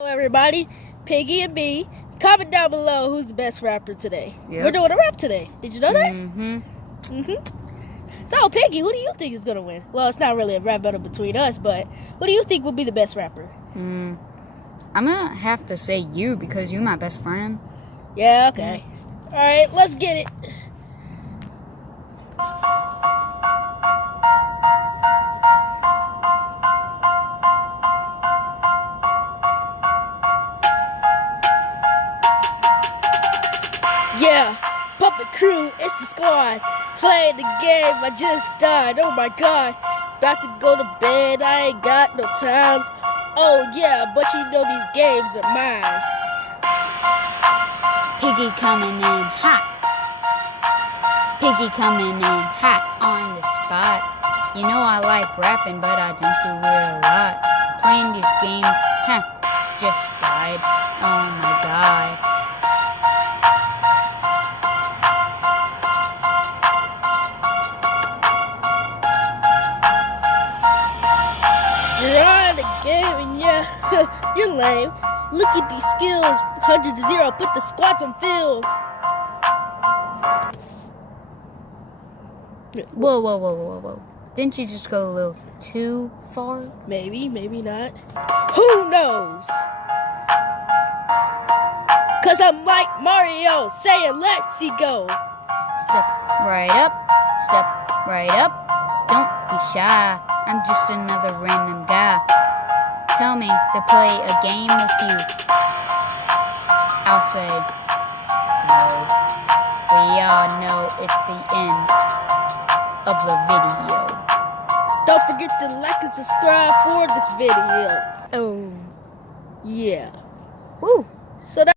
Hello everybody, Piggy and me. Comment down below who's the best rapper today. Yep. We're doing a rap today. Did you know that? Mm-hmm. So Piggy, who do you think is gonna win? Well, it's not really a rap battle between us, but who do you think will be the best rapper? I'm gonna have to say you because you're my best friend. Yeah, okay. Alright, let's get it. Yeah, Puppet Crew, it's the squad. Playing the game, I just died. Oh my god. About to go to bed, I ain't got no time. Oh yeah, but you know these games are mine. Piggy coming in hot. Piggy coming in hot on the spot. You know I like rapping, but I don't do it a lot. Playing these games, just died. Oh my god. You're on the game and yeah, you're lame. Look at these skills, 100 to 0, put the squats on field. Whoa. Didn't you just go a little too far? Maybe, maybe not. Who knows? Cause I'm like Mario saying let's go. Step right up, step right up. Don't be shy, I'm just another random guy. Tell me to play a game with you. I'll say no. We all know it's the end of the video. Don't forget to like and subscribe for this video. Oh. Yeah. Woo. So that